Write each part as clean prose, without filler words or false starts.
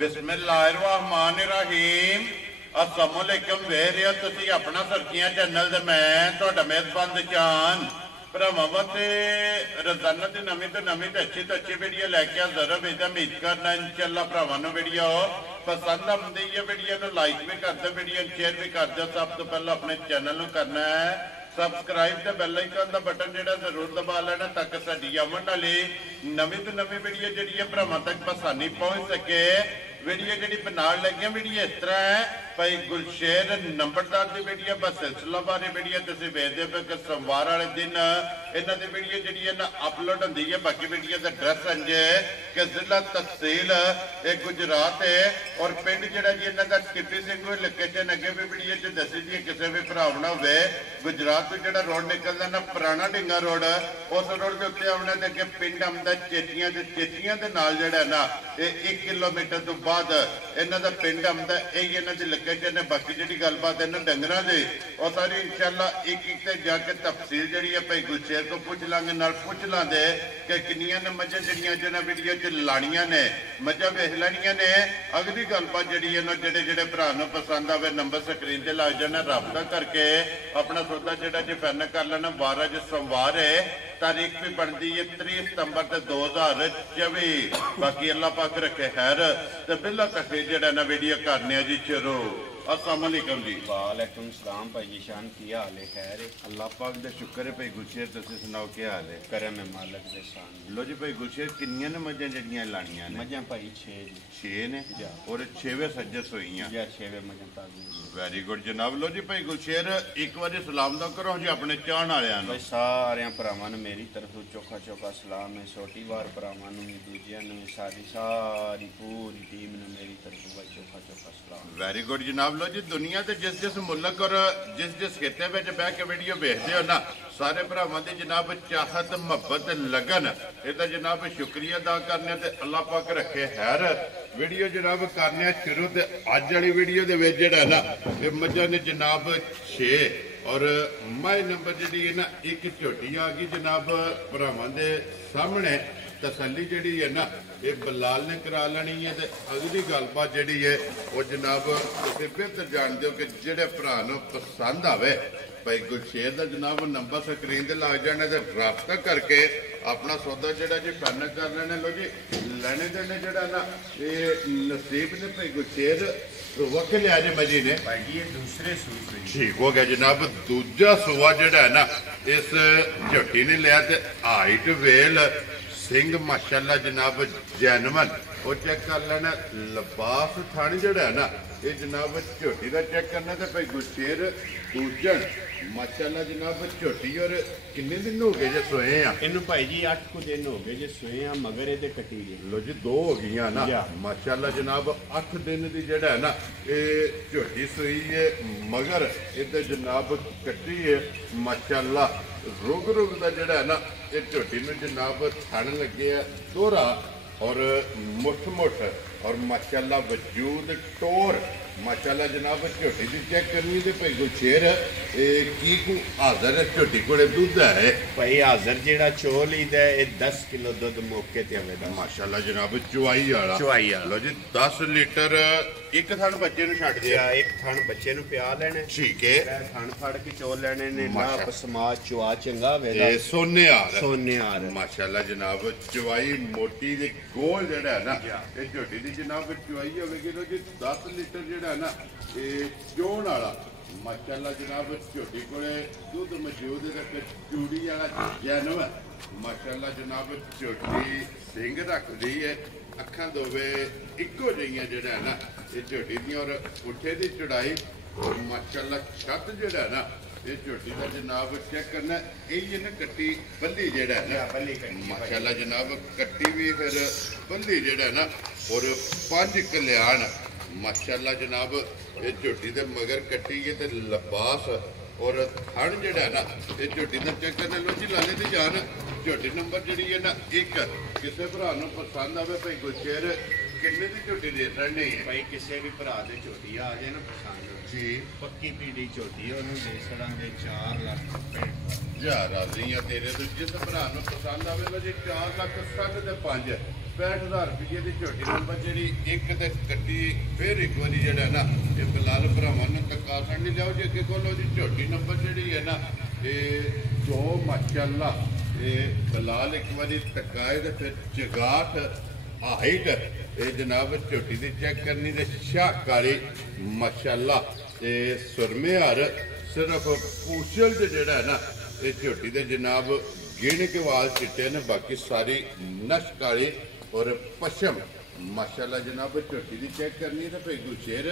बिस्मिल्लाहिर्रहमानिर्रहीम। अस्सलामुअलैकुम वेरियो तुसी अपना सरकियां चैनल ते मैं तुहाडा मेज़बान दशान भरावां ते रोजाना दी नवीं तो अच्छी वीडियो लैके हाज़र हो। उम्मीद करना इंशाअल्लाह भरावां नूं वीडियो पसंद आउंदी है। वीडियो नूं लाइक भी कर दो, वीडियो शेयर भी कर दो। सब तो पहले अपने चैनल नूं करना है सबसक्राइब ते बैल आइकन दा बटन जिहड़ा जरूर दबा लेना ताकि साडी आउण वाली नवीं तो नवीं वीडियो जिहड़ी है भरावां तक आसानी पहुंच सके। वीडियो जी बनाने लगे वीडियो इस तरह है भाई गुलशेर नंबरदार की वीडियो बस सिलसिला बारे वीडियो तुम वेखते पे कि सोमवार वाले दिन इन्हों की वीडियो जी है ना अपलोड होंगी है। बाकी वीडियो का एड्रैस इंजे कि जिला तहसील गुजरात है और पिंड जोड़ा जी इन्हों का टिप्पी सिंह लोकेशन अगे भी वीडियो च दसी दी किसी भी भरावना हो गुजरात तो जो रोड निकलता ना पुराना ढिंगा रोड उस रोड के उत्ते आना तो अगे पिंड आंदा चेटियां के नाल जोड़ा ना ये 1 किलोमीटर तो बाद इन्हों का पिंड आंदा यही इन्हों की लोकेशन है। बाकी जी गलबात इन्होंने डंगरां दी और सारी इंशाअल्लाह एक जाके तफसील जी है भाई गुलशेर को पूछ लांगे नाल पूछ लांगे कि किनियां ने मझां जिहड़ियां जिन्हां वीडियो च लाणियां ने मझां वेख लैणियां ने। अगली गलबात जी है ना जेडे भरा नूं पसंद आवे नंबर स्क्रीन ते लग जाना राबता करके अपना सौदा जिहड़ा जी फाइनल कर लेना। 12 जो सोमवार है तारीख भी बनती है 30 सितंबर 2024। बाकी अल्लाह पाक रखे खैर तो बिल्ला कट्ठे जड़ा ना वीडियो करने जी शुरू। अस्सलाम वालेकुम जी। वालेकुम सलाम भाई जी शान की हाल है? खैर है अल्लाह पाक दा शुक्र है भाई गुलशेर तुसीं सुनाओ क्या हाल है? करम है मालिक दे शान। लो जी भाई गुलशेर किन्नियां ने मझां जड़ियां लाणियां ने? मझां भाई 6 जी 6 ने और 6वें सज्जस होईयां या 6वें मझां ताज़ी। वेरी गुड जनाब। लो जी भाई गुलशेर एक बार सलाम दा करो जी अपने चाहण वालियां नूं। भाई सारे भरावां नूं मेरी तरफ चोखा चोखा सलाम है। छोटी वार भरावां नूं दूजियां नूं सारी पूरी टीम नूं मेरी तरफ भाई चोखा चोखा सलाम। वेरी गुड जनाब। लो जी दुनिया के जिस मुल्क और जिस खिते में बह के वीडियो देखते हो ना सारे भरावां दी जनाब चाहत मुहब्बत लगन इहदा जनाब शुक्रिया अदा करने ते अल्लाह पाक रखे खैर। वीडियो जनाब करने शुरू ते अज वाली वीडियो दे विच जिहड़ा ना मझां ने जनाब 6 और माई नंबर जी है ना एक झोटी आ गई जनाब भरावां दे सामने। तसली जी है ना ये बलाल ने करा लेनी है। तो अगली गलबात जी है वो जनाब तुसीं बेहतर जानते हो कि जेडे भरा नूं पसंद आवे भाई गुलशेर का जनाब नंबर स्क्रीन से लग जाना तो राबता करके अपना सौदा जोड़ा जी फाइनल कर लेना। लो जी लेने देने जोड़ा ना ये नसीब ने भाई गुलशेर वक्त लिया जी मजी ने भाई जी ये दूसरे सूट ठीक हो गया जनाब। दूजा सुआ जोड़ा है ना इस झोटी ने लिया तो हाइट वेल सिंह माशाल्लाह जनाब जैनवन वो चेक कर लेना। लिबास थानी जोड़ा है ना ये जनाब झोटी का चेक करना तो भाई गुलशेर पूजन माशाल्लाह जनाब झोटी और किन्ने दिन हो गए जे सोए हैं? इन्हू भाई जी 8 को दिन हो गए जे सोए हैं मगर ये कटी गई। लो जी 2 हो गई ना माशाल्लाह जनाब 8 दिन की जड़ा है ना ये झोटी सोई है मगर इधर जनाब कटी है माशाल्लाह। रुग का जड़ा है ना ये झोटी में जनाब थन लगे है दोहरा और मुठ और माशाल्लाह वजूद टोर माशाल्लाह जनाब झोटी की चेक करनी तो भाई गुलशेर की हाजर है झोटी को दुध है भाई हाजर जेड़ा चोल ही दे 10 किलो दुध मौके ते आवेगा माशाल्लाह जनाब चुवाई वाला लो जी 10 लीटर एक थन बच्चे नूं छड्ड दिया एक थन बच्चे नूं पिया लेने ठीक है थन फड़ के चोल लेने ने नाप समाज चुआ चंगा होवेगा सोने आ माशाल्लाह जनाब चुवाई मोटी दे गोल जेड़ा है ना ये झोटी दी जनाब चुवाई होवेगी। लो जी 10 लीटर जेड़ा है ना ये चोण वाला माशाल्लाह जनाब झोटी कोले दुध मौजूद है चूड़ी वाला जैनव माशाल्लाह जनाब झोटी सिंह रखदी है अखां दोवे इको जिहियां जेड़ा है ना ये झोटी दी और पुठे दी चढ़ाई और माशाल्लाह छत जेड़ा है ना ये झोटी का जनाब चेक करना यही ना कट्टी बल्ली जेड़ा है ना माशाल्लाह जनाब कट्टी भी फिर बल्ली जेड़ा है ना और 5 कल्याण माशाल्लाह जनाब ये झोटी दे मगर कट्टी है तो लिबास और थन जेड़ा है ना ये झोटी का चेक करना। लो जी लाने दी जान झोटी नंबर जी है ना 1 किसी भरा नूं पसंद आवे भाई गुलशेर किन्ने दी झोटी दे सकने भाई किसी भी भरा दे झोटी आ जाए ना पसंद जी पक्की पीढ़ी झोटी उन्होंने दे सकांगे 4 लाख रुपए जा राजी तेरे तो जिस भरा नूं पसंद आवे लो जी 4 लाख 5.5 65000 ਰੁਪਏ ਦੀ ਝੋਟੀ ਨੰਬਰ ਜਿਹੜੀ ਇੱਕ ਤੇ ਕੱਟੀ ਫਿਰ ਇੱਕ ਵਾਰੀ ਜਿਹੜਾ ਨਾ ਇਹ ਬਲਾਲ ਭਰਾਵਾਂ ਨੂੰ ਤਕਾਸਣ ਨਹੀਂ ਲਿਆਓ ਜੇ ਅੱਗੇ ਕੋਲੋਂ ਜੀ ਝੋਟੀ ਨੰਬਰ ਜਿਹੜੀ ਹੈ ਨਾ ਇਹ ਜੋ ਮਾਸ਼ਾਅੱਲਾ ਇਹ ਬਲਾਲ ਇੱਕ ਵਾਰੀ ਤਕਾਏ ਤੇ ਫਿਰ ਚਗਾਠ ਹਾਈਟ ਇਹ ਜਨਾਬ ਝੋਟੀ ਦੀ ਚੈੱਕ ਕਰਨੀ ਤੇ ਸ਼ਾਹਕਾਰੀ ਮਾਸ਼ਾਅੱਲਾ ਤੇ ਸੁਰਮੇ ਹਰ ਸਿਰਫ ਪੂਛਲ ਤੇ ਜਿਹੜਾ ਨਾ ਇਹ ਝੋਟੀ ਦੇ ਜਨਾਬ ਗਿਣ ਕੇ ਵਾਲ ਚਿੱਟੇ ਨੇ ਬਾਕੀ ਸਾਰੀ ਨਸ਼ ਕਾਲੀ और पश्चिम माशाल्लाह जनाब झोटी की चेक करनी है भाई गुलशेर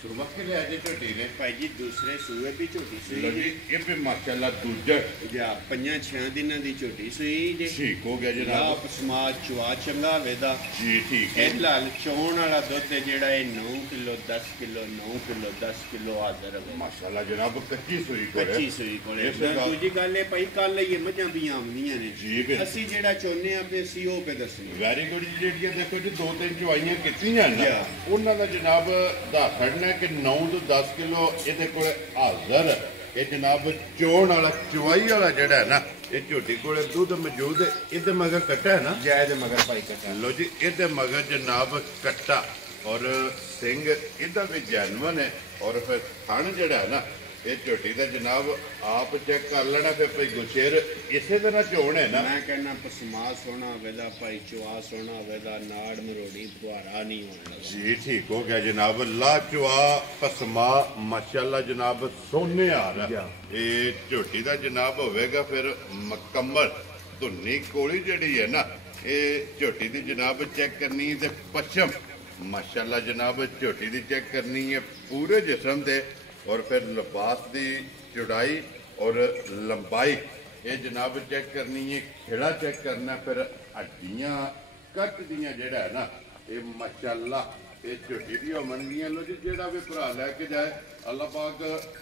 सुरमा के लिया जे झोटी ने भाई जी दूसरे सूए भी झोटी सुई ये भी माशाल्लाह दूजा या 5-6 दिन की झोटी सुई जे ठीक हो गया जनाब समाज चुआ चंगा वेदा जी ठीक है लाल चौन वाला दुध जेड़ा है 9 किलो 10 किलो 9 किलो 10 किलो हाजिर है माशाल्लाह जनाब कच्ची सुई कोले दूजी गल है भाई कल ये मझां भी आमदियां ने जी ਅਸੀਂ ਜਿਹੜਾ ਚਾਹੁੰਦੇ ਆ ਵੀ ਅਸੀਂ ਉਹ ਪੇ ਦੱਸਣੀ ਵੈਰੀ ਗੁੱਡ ਜਿਹੜੀਆਂ ਦੇਖੋ ਜੀ 2-3 ਚਵਾਈਆਂ ਕੀਤੀਆਂ ਨਾ ਉਹਨਾਂ ਦਾ ਜਨਾਬ ਦੱਸਣਾ ਕਿ 9 ਤੋਂ 10 ਕਿਲੋ ਇਹਦੇ ਕੋਲ ਹਾਜ਼ਰ ਇਹ ਜਨਾਬ ਚੋਣ ਵਾਲਾ ਚਵਾਈ ਵਾਲਾ ਜਿਹੜਾ ਨਾ ਇਹ ਝੋਟੀ ਕੋਲੇ ਦੁੱਧ ਮੌਜੂਦ ਹੈ ਇਹਦੇ ਮਗਰ ਕੱਟਾ ਹੈ ਨਾ ਜਾਇਦ ਮਗਰ ਭਾਈ ਕੱਟਾ ਲੋ ਜੀ ਇਹਦੇ ਮਗਰ ਜਨਾਬ ਕੱਟਾ ਔਰ ਸਿੰਘ ਇਹਦਾ ਵੀ ਜੈਨੂਨ ਹੈ ਔਰ ਫਿਰ ਥਣ ਜਿਹੜਾ ਹੈ ਨਾ ਇਹ ਝੋਟੀ ਦਾ ਜਨਾਬ ਆਪ ਚੈੱਕ ਕਰ ਲੈਣਾ ਫਿਰ ਭਾਈ ਗੁਲਸ਼ੇਰ ਇਸੇ ਤਰ੍ਹਾਂ ਝੋਣ ਹੈ ਨਾ ਮੈਂ ਕਹਿੰਦਾ ਪਸਮਾ ਸੋਹਣਾ ਹੋਵੇਗਾ ਭਾਈ ਚੁਆ ਸੋਹਣਾ ਹੋਵੇਗਾ ਨਾੜ ਮਰੋੜੀ ਦੁਆਰਾ ਨਹੀਂ ਹੋਣਾ ਜੀ ਠੀਕ ਹੋ ਗਿਆ ਜਨਾਬ ਲਾ ਚੁਆ ਪਸਮਾ ਮਾਸ਼ਾਅੱਲਾ ਜਨਾਬ ਸੋਹਣੇ ਆ ਰਿਹਾ ਇਹ ਝੋਟੀ ਦਾ ਜਨਾਬ ਹੋਵੇਗਾ ਫਿਰ ਮੁਕੰਮਲ ਧੁੰਨੀ ਕੋਲੀ ਜਿਹੜੀ ਹੈ ਨਾ ਇਹ ਝੋਟੀ ਦੀ ਜਨਾਬ ਚੈੱਕ ਕਰਨੀ ਤੇ ਪਛਮ ਮਾਸ਼ਾਅੱਲਾ ਜਨਾਬ ਝੋਟੀ ਦੀ ਚੈੱਕ ਕਰਨੀ ਹੈ ਪੂਰੇ ਜਿਸਮ ਤੇ और फिर लिबास की चौड़ाई और लंबाई ये जनाब चेक करनी है खेड़ा चेक करना फिर हड्डियां कट दियां जेड़ा है ना ये माशाअल्लाह ये झोटी दी होमणगियां लो जी जेड़ा भी भरा लैके जाए अल्लाह पाक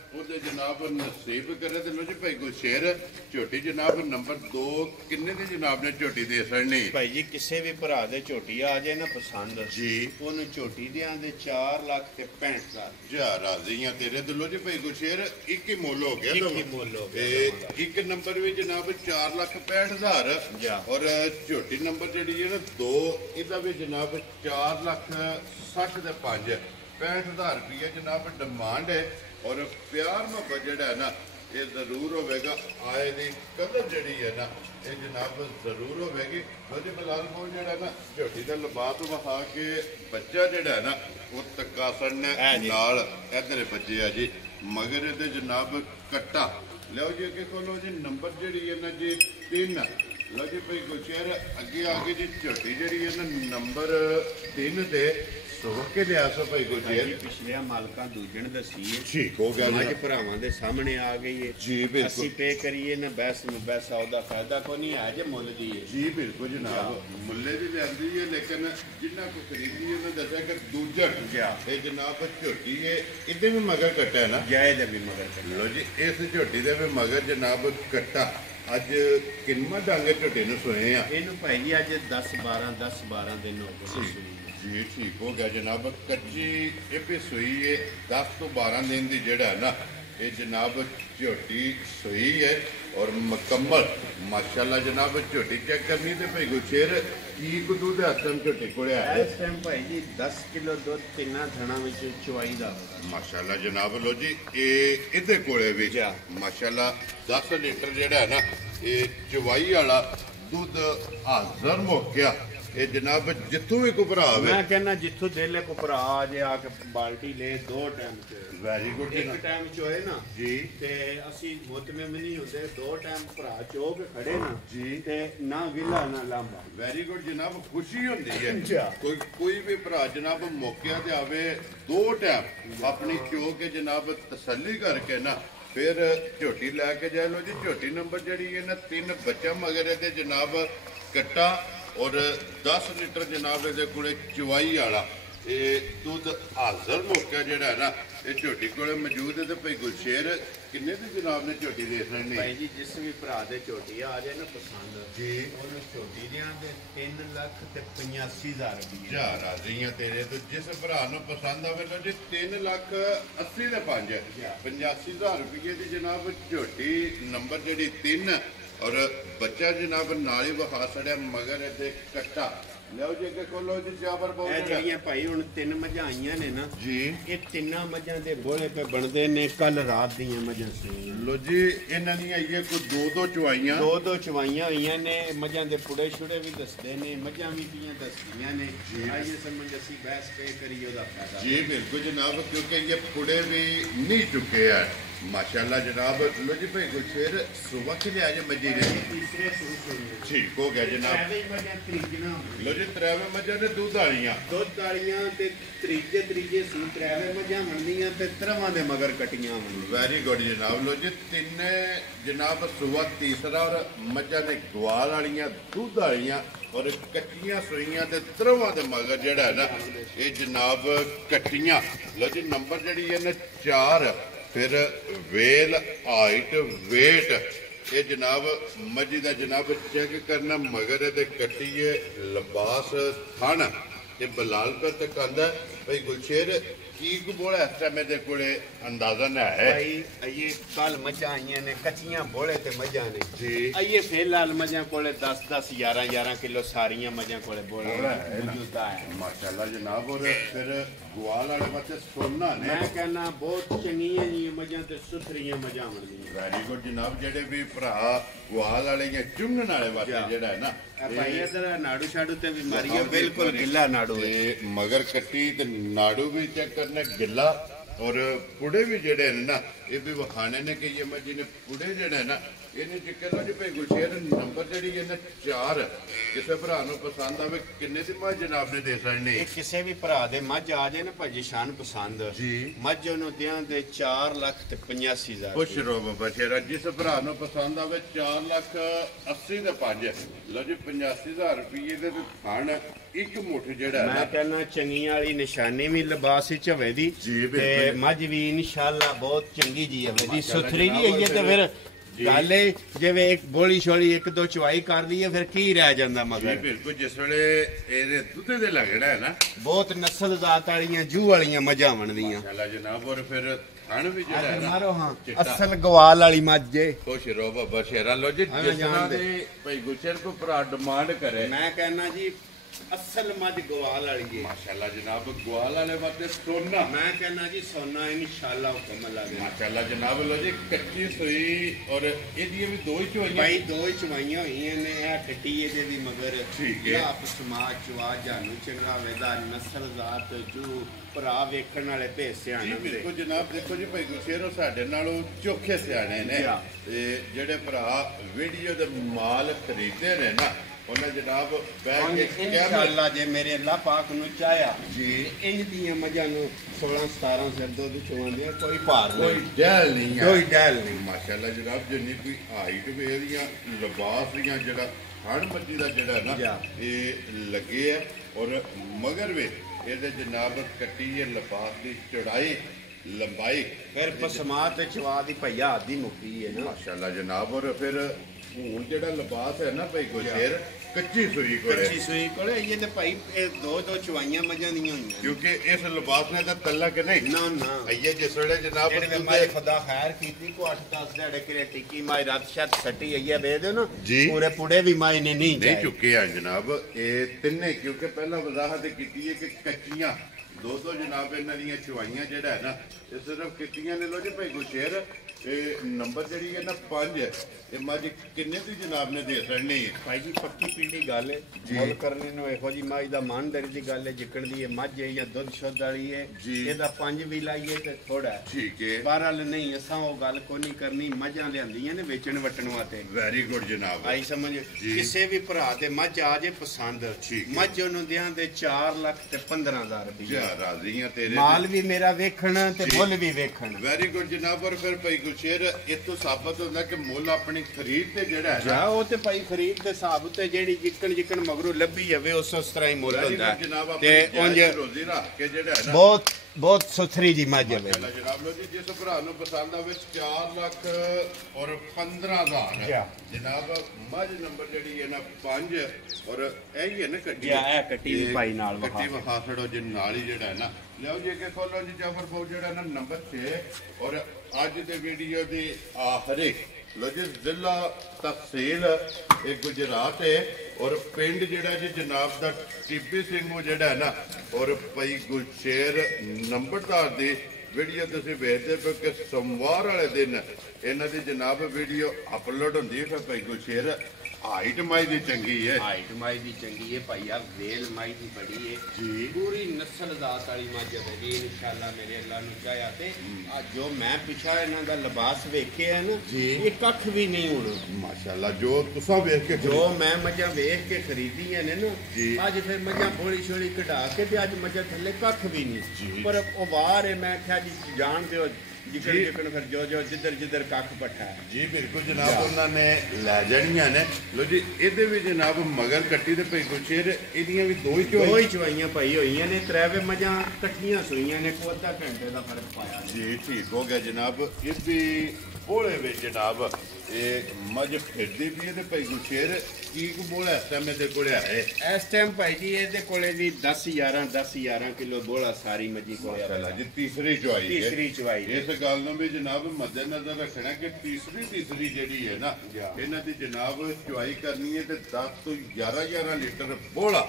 ਉਹਦੇ जनाब नसीब करे तो लो जी भाई गुलशेर ਝੋਟੀ जनाब नंबर 2 किन्ने दी जनाब ने ਝੋਟੀ ਦੇ ਸਕਣੀ ਭਾਈ ਜੀ ਕਿਸੇ ਵੀ ਭਰਾ ਦੇ ਝੋਟੀ ਆ ਜਾਏ ਨਾ ਪਸੰਦ ਜੀ ਉਹਨੂੰ ਝੋਟੀ ਦਿਆਂ ਦੇ 4 ਲੱਖ ਤੇ 65,000 ਜਾ ਰਾਜ਼ੀਆਂ ਤੇਰੇ ਤੇ ਲੋ ਜੀ ਭਾਈ ਗੁਲਸ਼ੇਰ ਇੱਕ ਹੀ ਮੁੱਲ ਹੋ ਗਿਆ ਇੱਕ ਹੀ ਮੁੱਲ ਹੋ ਗਿਆ ਤੇ ਇੱਕ ਨੰਬਰ ਵੀ ਜਨਾਬ 4,65,000 ਔਰ ਝੋਟੀ ਨੰਬਰ ਜਿਹੜੀ ਹੈ ਨਾ 2 ਇਹਦਾ ਵੀ ਜਨਾਬ 4,60,000 ਦੇ 5 65,000 रुपये जनाब डिमांड है और प्यार मोहब्बत जड़ा है ना ये जरूर होगा आए की कदर जड़ी है ना ये जनाब जरूर होगी वही बिलाल को जड़ा ना झोटी का लिबास विखा के बच्चा जड़ा है ना वो तकासन नाल इधर बचे है जी मगर ये जनाब कट्टा लो जी अगे खोलो जी नंबर जड़ी है ना जी 3 लो जी भाई गुलशेर अगे आगे जी झोटी जड़ी है ना नंबर 3 ते ਕੇ ਲਿਆ ਸੋ ਭਾਈ ਗੁਲਸ਼ੇਰ ਪਿਛਲੇ ਮਾਲਕਾਂ ਦੂਜਣ ਦਸੀਏ ਠੀਕ ਹੋ ਗਿਆ ਅੱਜ ਭਰਾਵਾਂ ਦੇ ਸਾਹਮਣੇ ਆ ਗਈ ਹੈ ਜੀ ਬਿਲਕੁਲ ਅਸੀਂ ਪੇ ਕਰੀਏ ਨਾ ਬੈਸ ਨੂੰ ਬੈਸਾ ਉਹਦਾ ਫਾਇਦਾ ਕੋਈ ਨਹੀਂ ਹੈ ਜੇ ਮੁੱਲ ਦੀ ਹੈ ਜੀ ਬਿਲਕੁਲ ਜਨਾਬ ਮੁੱਲੇ ਦੀ ਲੈਂਦੀ ਹੈ ਲੇਕਿਨ ਜਿੰਨਾ ਕੋ ਖਰੀਦੀ ਉਹਨੇ ਦੱਸਿਆ ਕਿ ਦੂਜਾ ਇਹ ਜਨਾਬ ਝੋਟੀ ਹੈ ਇਹਦੇ ਵੀ ਮਗਰ ਕੱਟਾ ਹੈ ਨਾ ਜਾਇਜ਼ ਵੀ ਮਗਰ ਕੱਟਾ ਲੋ ਜੀ ਇਸ ਝੋਟੀ ਦੇ ਵੀ ਮਗਰ ਜਨਾਬ ਕੱਟਾ ਅੱਜ ਕਿੰਨਾ ਡਾਂਗੇ ਝੋਟੇ ਨੂੰ ਸੋਏ ਆ ਇਹਨੂੰ ਭਾਈ ਜੀ ਅੱਜ 10-12 ਦਿਨ ਹੋ ਗਏ जी ठीक हो गया जनाब कच्ची ये भी सुई है 10 तो 12 दिन की जड़ा है ना ये जनाब झोटी सुई है और मुकम्मल माशाल्लाह जनाब झोटी चेक करनी तो भाई गुलशेर की दूध है झोटी को इस टाइम भाई जी 10 किलो दूध 3 थणा विच चवाई दा माशाल्लाह जनाब लो जी ये इहदे कोले भी माशाल्लाह 10 लीटर जड़ा है ना ये चवाई वाला दूध हाजर मुक्या ਇਹ ਜਨਾਬ ਜਿੱਥੋਂ ਵੀ ਕੋ ਭਰਾ ਆਵੇ ਮੈਂ ਕਹਿੰਦਾ ਜਿੱਥੋਂ ਦਿਲ ਹੈ ਕੋ ਭਰਾ ਆ ਜੇ ਆ ਕੇ ਬਾਲਟੀ ਲੈ 2 ਟਾਈਮ ਚ ਵੈਰੀ ਗੁੱਡ ਇੱਕ ਟਾਈਮ ਚ ਹੋਏ ਨਾ ਜੀ ਤੇ ਅਸੀਂ ਮੁਤਮਿਨ ਨਹੀਂ ਹੁੰਦੇ 2 ਟਾਈਮ ਭਰਾ ਚੋ ਕੇ ਖੜੇ ਨਾ ਜੀ ਤੇ ਨਾ ਵਿਲਾ ਨਾ ਲਾਂਬਾ ਵੈਰੀ ਗੁੱਡ ਜਨਾਬ ਖੁਸ਼ੀ ਹੁੰਦੀ ਹੈ ਕੋਈ ਵੀ ਭਰਾ ਜਨਾਬ ਮੌਕਿਆਂ ਤੇ ਆਵੇ 2 ਟਾਈਮ ਆਪਣੀ ਚੋ ਕੇ ਜਨਾਬ ਤਸੱਲੀ ਕਰਕੇ ਨਾ ਫਿਰ ਝੋਟੀ ਲੈ ਕੇ ਜਾ ਲੋ ਜੀ ਝੋਟੀ ਨੰਬਰ ਜਿਹੜੀ ਹੈ ਨਾ 3 ਬੱਚਾ ਮਗਰ ਇਹਦੇ ਜਨਾਬ ਕੱਟਾ और 10 लीटर जनाब ये कोले चवाई वाला ये दुध हाजर मौका जड़ा है ना ये झोटी को मौजूद है तो भाई गुलशेर किन्ने दी जनाब ने झोटी दे सकनी भाई जी जिस भी भरा दे झोटी आ जाए ना पसंद जी ਉਹਨੂੰ ਝੋਟੀ ਦੀਆਂ ਤੇ 3 ਲੱਖ ਤੇ 85,000 ਰੁਪਏ ਜਾ ਰਾਜ਼ੀਆਂ ਤੇਰੇ ਤੇ ਜਿਸ ਭਰਾ ਨੂੰ ਪਸੰਦ ਆਵੇ ਲੋ ਜੀ 3 ਲੱਖ 80 ਦੇ 5 85,000 ਰੁਪਏ ਦੀ ਜਨਾਬ ਝੋਟੀ ਨੰਬਰ ਜਿਹੜੀ 3 और बच्चा जनाब नाली बहा सड़िया मगर इतने कट्टा ਲਿਓ ਜੀ ਕਿ ਖੋਲੋ ਜੀ ਜਾਬਰ ਇਹ ਬਹੁਤ ਜਿਹੜੀਆਂ ਭਾਈ ਹੁਣ 3 ਮੱਝਾਂ ਆਈਆਂ ਨੇ ਨਾ, ਜੀ ਇਹ ਤਿੰਨਾਂ ਮੱਝਾਂ ਦੇ ਬੋਲੇ ਪੇ ਬਣਦੇ ਨੇ ਕੱਲ ਰਾਤ ਦੀਆਂ ਮੱਝਾਂ ਸੀ। ਲੋ ਜੀ ਇਹਨਾਂ ਦੀਆਂ ਇਹ ਕੋਈ ਦੋ ਚੁਆਈਆਂ ਦੋ ਚਵਾਈਆਂ ਹੋਈਆਂ ਨੇ, ਮੱਝਾਂ ਦੇ ਪੁੜੇ ਛੁੜੇ ਵੀ ਦੱਸਦੇ ਨੇ, ਮੱਝਾਂ ਵੀ ਪੀਆਂ ਦੱਸਦੀਆਂ ਨੇ। ਆਈਏ ਸਮਝ ਅਸੀਂ ਬਹਿਸ ਪੇ ਕਰੀ ਉਹਦਾ ਫਾਇਦਾ। ਜੀ ਬਿल्कुल जनाब, क्योंकि ये पुड़े भी नहीं चुके हैं माशाल्लाह जनाब। लो जी भाई गुलशेर सुबह के लिए आज मजी रही तीसरे सूट ठीक हो गया जनाब। ਐਵੇਂ ਮੱਝਾਂ ਤਰੀਜਣਾ लो जी त्रेवे मजा ने दूध वालियां ਦੁੱਧ ਵਾਲੀਆਂ ਤੇ ਤੀਜੇ ਸੂਟ ਐਵੇਂ ਮੱਝਾਂ ਬਣਦੀਆਂ ਤੇ ਤਰਵਾਂ ਦੇ ਮਗਰ ਕਟੀਆਂ ਹੁੰਦੀਆਂ। वेरी गुड जनाब। लो जी तीन जनाब सुबह तीसरा और मजा ने ग्वाल वालियां दूध वालियां और कट्टियां सुइयां ते तरवां दे मगर जेड़ा है ना ये जनाब कट्टियां। लो जी नंबर जड़ी है ना 4 फिर वेल हाइट वेट ये जनाब मजी का जनाब चेक करना मगर ये कट्टी है लिबास थन ये बलाल पर तक आंदा भाई गुलशेर की बोला इस टाइम मेरे को अंदाजा ना है भाई ये कल मझां आईਆਂ ਨੇ ਕੱਚੀਆਂ ਬੋਲੇ ਤੇ ਮੱਝਾਂ ਨੇ जी। ਆਈਏ ਫਿਲਹਾਲ ਮੱਝਾਂ ਕੋਲੇ 10 11 ਕਿਲੋ ਸਾਰੀਆਂ ਮੱਝਾਂ ਕੋਲੇ ਬੋਲੇ ਮੌਜੂਦਾ ਹੈ माशाल्लाह जनाब। और फिर ग्वाल वाले पासे सोना ने ਮੈਂ ਕਹਿੰਦਾ ਬਹੁਤ ਚੰਗੀਆਂ ਜੀ ਮੱਝਾਂ ਤੇ ਸੁਥਰੀਆਂ ਮੱਝਾਂ ਬਣਦੀਆਂ। ਵੈਰੀ ਗੁੱਡ ਜਨਾਬ। ਜਿਹੜੇ ਵੀ ਭਰਾ ਗਵਾਲ ਵਾਲੇ ਜਾਂ ਚੁੰਗਣ ਵਾਲੇ ਵਾਸਤੇ ਜਿਹੜਾ ਹੈ ਨਾ ਇਹ ਭਾਈ ਇਧਰ ਨਾੜੂ ਛਾੜੂ ਤੇ ਵੀ ਮਾਰੀਓ ਬਿਲਕੁਲ ਗਿੱਲਾ ਨਾੜੂ ਹੈ। ਤੇ ਮਗਰ ਕੱਟੀ ਤੇ ਨਾੜੂ ਵੀ ਚੈੱਕ ਕਰਨਾ ਗਿੱਲਾ और पुड़े भी जेड़े ने ना ये भी वखाने ने कि ये मजी ने पुड़े जेड़े ना इन्हें चिक्के लो जी भाई गुलशेर नंबर जड़ी है ना 4 किसी भरा नु पसंद आवे किन्ने दी मज जनाब ने दे सकने ਇਹ ਕਿਸੇ ਵੀ ਭਰਾ ਦੇ ਮੱਝ ਆ ਜਾਏ ਨਾ ਭਾਜੀ ਸ਼ਾਨ ਪਸੰਦ जी। ਮੱਝ ਉਹਨੂੰ ਦਿਆਂ ਦੇ 4,85,000 खुश रहो बाबा शेरा। जिस भरा नु पसंद आवे 4,80,000 ਦੇ 5 लो जी 85,000 रुपये दे खान एक मुठ जेड़ा है ਮੈਂ ना ਕਹਿੰਦਾ ਚੰਗੀਆਂ ਵਾਲੀ ਨਿਸ਼ਾਨੀ ਵੀ ਲਿਬਾਸ ਵਿੱਚ ਹੋਵੇ ਦੀ ਜੀ, ਤੇ ਬਿਲਕੁਲ। ਮੱਝ ਵੀ ਇਨਸ਼ਾਅੱਲਾ ਬਹੁਤ ਚੰਗੀ ਜੀ ਹੋਵੇ ਦੀ ਸੁਥਰੀ ਜੀ ਹੋਈ ਹੈ ਤੇ ਫਿਰ ਗੱਲ ਏ ਜਿਵੇਂ ਇੱਕ ਬੋਲੀ ਛੋਲੀ ਇੱਕ ਦੋ ਚੁਆਈ ਕਰਦੀ ਹੈ ਫਿਰ ਕੀ ਰਹਿ ਜਾਂਦਾ जी ਮਗਰ। बिल्कुल जिस वेले ਇਹਦੇ ਦੁੱਧ ਦੇ ਲੱਗਣਾ ਹੈ ਨਾ ਬਹੁਤ ਨਸਲ ਜ਼ਾਤ ਵਾਲੀਆਂ ਜੂ ਵਾਲੀਆਂ ਮੱਝਾਂ ਬਣਦੀਆਂ। ਮਾਸ਼ਾਅੱਲਾ ਜਨਾਬ। ਔਰ ਫਿਰ ਖਾਣ ਵੀ ਜਿਹੜਾ ਹੈ ਨਾ ਮਾਰੋ ਹਾਂ ਚਿੱਟਾ। ਅਸਲ ਗਵਾਲ ਵਾਲੀ ਮੱਝ ਏ। ਖੁਸ਼ ਰਹੋ ਬਾਬਾ ਸ਼ੇਰਾ। ਲੋ ਜੀ ਹਾਂ, ਜਿਸ ਤਰ੍ਹਾਂ ਜਾਣਦੇ। ਦੇ ਭਾਈ ਗੁਲਸ਼ਨ ਕੋ ਭਰਾ ਡਿਮਾਂਡ ਕਰੇ ਮੈਂ ਕਹਿੰਦਾ ਜੀ ਅਸਲ ਮੱਝ ਗਵਾਲ ਵਾਲੀ ਏ। ਮਾਸ਼ਾਅੱਲਾ ਜਨਾਬ। ਗਵਾਲ ਵਾਲੇ ਵਾਸਤੇ ਸੋਨਾ ਮੈਂ ਕਹਿੰਦਾ ਜੀ ਸੋਨਾ ਇਨਸ਼ਾਅੱਲਾ ਹੁਕਮ ਲੱਗੇ। ਮਾਸ਼ਾਅੱਲਾ ਜਨਾਬ। ਲੋ ਜੀ ਕੱਚੀ ਸੂਈ ਔਰ ਇਹਦੀਆਂ ਵੀ ਦੋ ਹੀ ਚੋਈਆਂ ਭਾਈ ਦੋ ਹੀ ਚਵਾਈਆਂ ਹੋਈਆਂ ਨੇ ਇਹ ਕੱਟੀ ਇਹਦੇ ਵੀ ਮਗਰ ਠੀਕ ਹੈ। ਆਪ ਸਮਾਜ ਚਵਾ ਜਾਨੂੰ ਚੰਗਾ ਵੇਦਾ ਨਸਲ ਜ਼ਾਤ ਜੂ ਭਰਾ ਵੇਖਣ ਵਾਲੇ ਭੇਸ ਜੀ ਸਿਆਣੇ ਹੁੰਦੇ। ਬਿਲਕੁਲ ਜਨਾਬ। ਦੇਖੋ ਜੀ ਭਾਈ ਗੁਲਸ਼ੇਰ ਉਹ ਸਾਡੇ ਨਾਲੋਂ ਚੋਖੇ ਸਿਆਣੇ ਨੇ ਜੀ। ਤੇ ਜਿਹੜੇ ਭਰਾ ਵੀਡੀਓ ਦੇ ਮਾਲ ਖਰੀਦਦੇ ਨੇ ਨਾ ਉਹਨਾਂ ਜਨਾਬ ਬੈਠ ਕੇ ਕਹਿ ਇਨਸ਼ਾਅੱਲਾ ਜੇ ਮੇਰੇ ਅੱਲਾਹ ਪਾਕ ਨੂੰ ਚਾਹਿਆ ਜੀ ਇੰਜ ਦੀਆਂ ਮੱਝਾਂ ਨੂੰ 16-17 ਸਿਰ ਦੁੱਧ ਚਵਾਉਂਦੇ ਕੋਈ ਭਾਰ ਕੋਈ ਨਹੀਂ ਡੈਲ ਨਹੀਂ ਹੈ ਕੋਈ ਡੈਲ ਨਹੀਂ। ਮਾਸ਼ਾਅੱਲਾ ਜਨਾਬ। ਜਿੰਨੀ ਕੋਈ ਹਾਈਟ ਵੀ ਇਹਦੀਆਂ ਲਿਬਾਸ ਦੀਆਂ ਜਿਹੜਾ ਹੜ ਮੱਜੀ ਦਾ ਜਿਹੜਾ ਨਾ ਜਾ। ਇਹ ਲੱਗੇ ਆ ਔਰ ਮਗਰ ਵੀ ਇਹਦੇ ਜਨਾਬ ਕੱਟੀ ਹੈ ਲਿਬਾਸ ਦੀ ਚੌੜਾਈ ਲੰਬਾਈ ਫਿਰ ਪਸਮਾ ਤੇ ਚਵਾ ਦੀ ਭਈਆ ਆਦੀ ਮੁੱਕੀ ਹੈ ਨਾ। ਮਾਸ਼ਾਅੱਲਾ ਜਨਾਬ। ਔਰ ਫਿਰ ਹੁਣ ਜਿਹੜਾ ਲਿਬਾਸ ਹੈ ਨਾ ਭਾਈ ਗੁਲਸ਼ੇਰ ਕੱਚੀ ਸੂਈ ਕੋਲੇ ਕੱਚੀ ਸੂਈ ਕੋਲੇ ਇਹ ਤੇ ਭਾਈ ਇਹ ਦੋ ਚਵਾਈਆਂ ਮੱਝਾਂ ਦੀਆਂ ਹੋਈਆਂ ਕਿਉਂਕਿ ਇਸ ਲਿਬਾਸ ਨੇ ਤਾਂ ਤੱਲਾ ਕਿ ਨਹੀਂ ਨਾ ਨਾ ਅਈਏ ਜਿਸ ਵੇਲੇ ਜਨਾਬ ਜਿਹੜੇ ਦੁੱਧ ਮਾਰੇ ਖੁਦਾ ਖੈਰ ਕੀਤੀ ਕੋ 8-10 ਦਿਹਾੜੇ ਕਿਰੇ ਟਿੱਕੀ ਮਾਈ ਰਾਤ ਸ਼ਤ ਸੱਟੀ ਆਈਏ ਵੇ ਦੇ ਨਾ ਜੀ। ਪੂਰੇ ਪੁੜੇ ਵੀ ਮਾਈ ਨੇ ਨਹੀਂ ਨਹੀਂ ਜਾਏ। ਚੁੱਕੇ ਆ ਜਨਾਬ ਇਹ ਤਿੰਨੇ। ਕਿਉਂਕਿ ਪਹਿਲਾਂ ਵਜ਼ਾਹਤ ਕੀਤੀ ਹੈ ਕਿ ਕੱਚੀਆਂ ਦੋ ਜਨਾਬ ਇਹਨਾਂ ਦੀਆਂ ਚਵਾਈਆਂ ਜਿਹੜਾ ਹੈ ਨਾ ਇਹ ਸਿਰਫ ਕੀਤੀਆਂ ਨੇ। ਲੋ ਜੀ ਭਾਈ ਗੁਲਸ਼ੇਰ ਇਹ ਨੰਬਰ ਜਿਹੜੀ ਹੈ ਨਾ 5 ਇਹ ਮੱਝ ਕਿੰਨੇ ਦੀ ਜਨਾਬ ਨੇ ਦੇ ਸਕਣੀ ਹੈ ਭਾਈ ਜੀ ਪੱਕੀ ਪੀੜੀ ਗੱਲ ਹੈ ਮੁੱਲ ਕਰਨੇ ਨੂੰ ਇਹੋ ਜੀ ਮਾਈ ਦਾ ਮਾਨਦਾਰੀ ਦੀ ਗੱਲ ਹੈ ਜਿੱਕਣ ਦੀ ਇਹ ਮੱਝ ਹੈ ਜਾਂ ਦੁੱਧ ਸ਼ੁੱਧ ਵਾਲੀ ਹੈ ਜੀ। ਇਹਦਾ 5 ਵੀ ਲਾਈਏ ਤੇ ਥੋੜਾ ਹੈ। ਠੀਕ ਹੈ। ਬਹਰਾਲ ਨਹੀਂ ਅਸਾਂ ਉਹ ਗੱਲ ਕੋਈ ਨਹੀਂ ਕਰਨੀ ਮੱਝਾਂ ਲਿਆਂਦੀਆਂ ਨੇ ਵੇਚਣ ਵਟਣ ਵਾਸਤੇ। ਵੈਰੀ ਗੁੱਡ ਜਨਾਬ। ਆਈ ਸਮਝ ਜੀ। ਕਿਸੇ ਵੀ ਭਰਾ ਤੇ ਮੱਝ ਆ ਜੇ ਪਸੰਦ ਠੀਕ ਹੈ। ਮੱਝ ਉਹਨੂੰ ਦਿਆਂ ਦੇ 4,15,000 ਰੁਪਏ। ਜਾ ਰਾਜ਼ੀ ਆ ਤੇਰੇ ਮਾਲ ਵੀ ਮੇਰਾ ਵੇਖਣ ਤੇ ਜੀ। ਮੁੱਲ ਵੀ ਵੇਖਣ। ਵੈਰੀ ਗੁੱਡ ਜਨਾਬ। ਔਰ ਫਿਰ ਭਾਈ ਗੁਲਸ਼ੇਰ ਇਤੋਂ ਸਾਬਤ ਹੁੰਦਾ ਕਿ ਮੁੱਲ ਆਪਣੀ ਖਰੀਦ ਤੇ ਜਿਹੜਾ ਹੈ ਜਾ ਨਾ ਉਹ ਤੇ ਭਾਈ ਖਰੀਦ ਦੇ ਹਿਸਾਬ ਉਤੇ ਜਿਹੜੀ ਜਿੱਕਣ ਮਗਰੋਂ ਲੱਭੀ ਜਾਵੇ ਉਸ ਤਰ੍ਹਾਂ ਹੀ ਮੁੱਲ ਵੈਰੀ ਹੁੰਦਾ ਗੁੱਡ ਜਨਾਬ। ਹੈ। ਆਪਣੀ ਤੇ ਉਂਝ ਜਾਇਜ਼ ਰੋਜ਼ੀ ਰੱਖ ਕੇ ਜਿਹੜਾ ਹੈ ਨਾ ਬਹੁਤ ਸੁਥਰੀ ਜੀ ਮੱਝ ਹੈ ਮਾਸ਼ਾਅੱਲਾ ਜਨਾਬ। ਲੋ ਜੀ ਜਿਸ ਭਰਾ ਨੂੰ ਪਸੰਦ ਆਵੇ 4,15,000 ਜਾ। ਜਨਾਬ ਮੱਝ ਨੰਬਰ ਜਿਹੜੀ ਹੈ ਨਾ 5 ਔਰ ਇਹ ਹੀ ਹੈ ਨਾ ਕੱਟੀ ਜਾ, ਇਹ ਕੱਟੀ ਵੀ ਭਾਈ ਨਾਲ ਵਿਖਾ ਕੱਟੀ ਵਿਖਾ ਛੜੋ ਜੀ ਨਾਲ ਹੀ ਜਿਹੜਾ ਹੈ ਨਾ ਲਿਓ ਜੀ ਕਿ ਖੋਲੋ ਜੀ ਜਾਫਰ ਫੌਜ ਜਿਹੜਾ ਨਾ ਨੰਬਰ 6 ਔਰ ਅੱਜ ਦੇ ਵੀਡੀਓ ਦੀ ਆਖਰੀ लो जी जिला तहसील गुजरात है और पिंड जेड़ा जी जनाब दा टीपी सिंह जेड़ा है ना और भाई गुरशेर नंबरदार दी वीडियो तुसीं वेखदे पे कि सोमवार वाले दिन इन्हां दी जनाब वीडियो अपलोड हुंदी है भाई गुरशेर हाइट माई दी चंगी है हाइट माई दी चंगी है भाईया वेल माई दी बड़ी है जी पूरी नस्ल जात वाली मझ है जी इंशाअल्लाह मेरे अल्लाह ने चाहा ते जो मैं पिछा इन्हां दा लिबास वेखे है ना जी ये कख भी नहीं हुण माशाल्लाह जो तुसा वेख के जो मैं मझां वेख के खरीदियां ने ना जी अज फिर मझां बोली छोली कढा के ते अज मझां थल्ले कख भी जी। नहीं पर ओ वार है मैं आख्या जी जान दियो जिकन जी। जिकन फिर जो जो जिधर जिधर कख पट्ठा है जी बिल्कुल जनाब उन्होंने लै जानियां ने लो जी ਇਹਦੇ ਵੀ जनाब मगर कट्टी ते भाई गुरशेर ਇਹਦੀਆਂ ਵੀ ਦੋ ही चुवाइयां भाई होइयां ने त्रै मझां कट्ठियां सूइयां ने को अद्धा घंटे दा फर्क पाया जी ठीक हो गया जनाब इस भी बोले में जनाब ये मज फिरदी भी है भाई गुरशेर की बोला इस टाइम मेरे को है इस टाइम भाई जी ਇਹਦੇ ਕੋਲੇ ਵੀ 10-11 ਕਿਲੋ ਬੋਲਾ ਸਾਰੀ ਮੱਝੀ ਕੋਲੇ माशाल्लाह जी तीसरी चुवाई है तीसरी चुवाई है। इस गल ਨੂੰ भी जनाब मद्देनजर रखना कि तीसरी ਜਿਹੜੀ है ना ਇਹਨਾਂ ਦੀ जनाब चुवाई करनी है ते 10 ਤੋਂ 11 लीटर बोला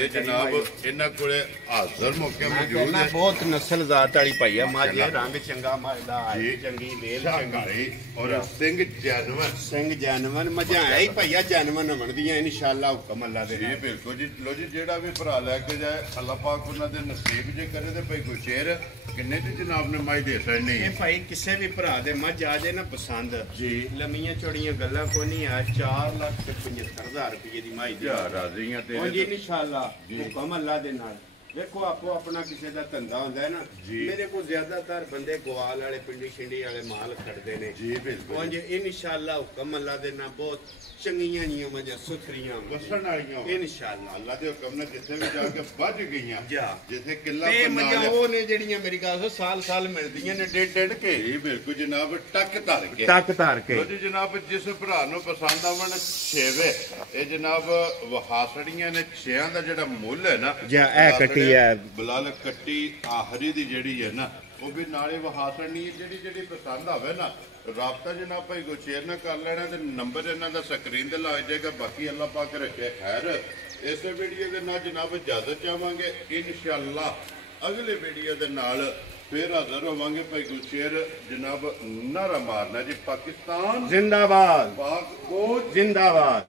ये जनाब ਇਹਨਾਂ ਕੋਲੇ ਹਾਜ਼ਰ ਮੌਕੇ ਮੌਜੂਦ है ਬਹੁਤ ਨਸਲ ਜ਼ਾਤ ਵਾਲੀ ਭਾਈਆ ਮੱਝ ਹੈ ਰੰਗ ਚੰਗਾ ਮੱਝ ਦਾ ਜੀ। ਚੰਗੀ ਵੇਲ ਚੰਗੀ चंगाई और सिंह जानवर ਸਿੰਘ ਜਨਮਨ ਮੱਝਾਂ ਹੈ ਹੀ ਭਾਈਆ ਜਨਮਨ ਬਣਦੀਆਂ ਇਨਸ਼ਾਅੱਲਾ ਹੁਕਮ ਅੱਲਾ ਦੇ जी ਨਾਲ। बिल्कुल जी लो जी जेड़ा भी भरा लैके जाए अल्लाह पाक उन्हां दे नसीब जे करे ते भाई गुरशेर किन्ने च जनाब ने माई दे सकनी ਇਹ ਭਾਈ ਕਿਸੇ ਵੀ ਭਰਾ ਦੇ ਮੱਝ ਆ ਜੇ ਨਾ ਪਸੰਦ जी ਲੰਮੀਆਂ ਚੌੜੀਆਂ ਗੱਲਾਂ ਕੋਈ ਨਹੀਂ ਆ 4,75,000 ਰੁਪਏ ਦੀ ਮਾਈ ਦੀ जा राजियां ਉਹ ਜੀ तेरे ਇਨਸ਼ਾਅੱਲਾ ਜੀ। ਹੁਕਮ ਅੱਲਾ ਦੇ ਨਾਲ ਵੇਖੋ ਆਪੋ ਆਪਣਾ ਕਿਸੇ ਦਾ ਧੰਦਾ ਹੁੰਦਾ ਹੈ ਨਾ ਜੀ। ਮੇਰੇ ਕੋਲ ਜ਼ਿਆਦਾਤਰ ਬੰਦੇ ਗਵਾਲ ਵਾਲੇ ਪਿੰਡੀ ਛਿੰਡੀ ਵਾਲੇ ਮਾਲ ਖੜਦੇ ਨੇ जी बिल्कुल ਉਂਝ ਇਨਸ਼ਾਅੱਲਾ ਹੁਕਮ ਅੱਲਾ ਦੇ ਨਾਲ ਬਹੁਤ ਚੰਗੀਆਂ ਜੀਆਂ ਮੱਝਾਂ ਸੁਥਰੀਆਂ वसन वालियां ਇਨਸ਼ਾਅੱਲਾ अल्लाह दे हुक्म ने जिथे भी जाके बज गईयां जा। जिथे किला ਤੇ बना ਮੱਝਾਂ लिया ਉਹ ਨੇ ਜਿਹੜੀਆਂ ਮੇਰੀ ਗੱਲ ਸੋ ਸਾਲ ਮਿਲਦੀਆਂ ਨੇ ਡੇਢ ਕੇ जी बिल्कुल जनाब टक धर के ਟੱਕ ਧਾਰ ਲੋ ਜੀ ਜਨਾਬ ਜਿਸ ਭਰਾ ਨੂੰ ਪਸੰਦ ਆਵਣ ਛੇਵੇ ਇਹ ਜਨਾਬ ਵਹਾਸੜੀਆਂ ਨੇ ਛਿਆਂ ਦਾ ਜਿਹੜਾ ਮੁੱਲ ਹੈ ਨਾ ਜਾਂ ਇਹ ਕੱਟੀ ਹੈ। ਬਲਾਲ ਕੱਟੀ ਆਖਰੀ ਦੀ ਜਿਹੜੀ ਹੈ ਨਾ ਉਹ ਵੀ ਨਾਲੇ ਵਹਾਸੜਨੀ ਹੈ ਜਿਹੜੀ ਪਸੰਦ ਆਵੇ ਨਾ ਰਾਬਤਾ ਜਨਾਬ ਭਾਈ ਗੁਰਸ਼ੇਰ ਨਾਲ ਕਰ ਲੈਣਾ ਤੇ ਨੰਬਰ ਇਹਨਾਂ ਦਾ ਸਕਰੀਨ ਤੇ ਲੱਗ ਜਾਏਗਾ ਬਾਕੀ ਅੱਲਾਹ ਪਾਕ ਰੱਖੇ ਖੈਰ ਇਸੇ ਵੀਡੀਓ ਦੇ ਨਾਲ ਜਨਾਬ ਇਜਾਜ਼ਤ ਚਾਹਾਂਗੇ ਇਨਸ਼ਾਅੱਲਾ ਅਗਲੇ ਵੀਡੀਓ ਦੇ ਨਾਲ फिर हाजिर होवांगे भाई गुरशेर जनाब नारा मारना जी पाकिस्तान जिंदाबाद पाक को जिंदाबाद।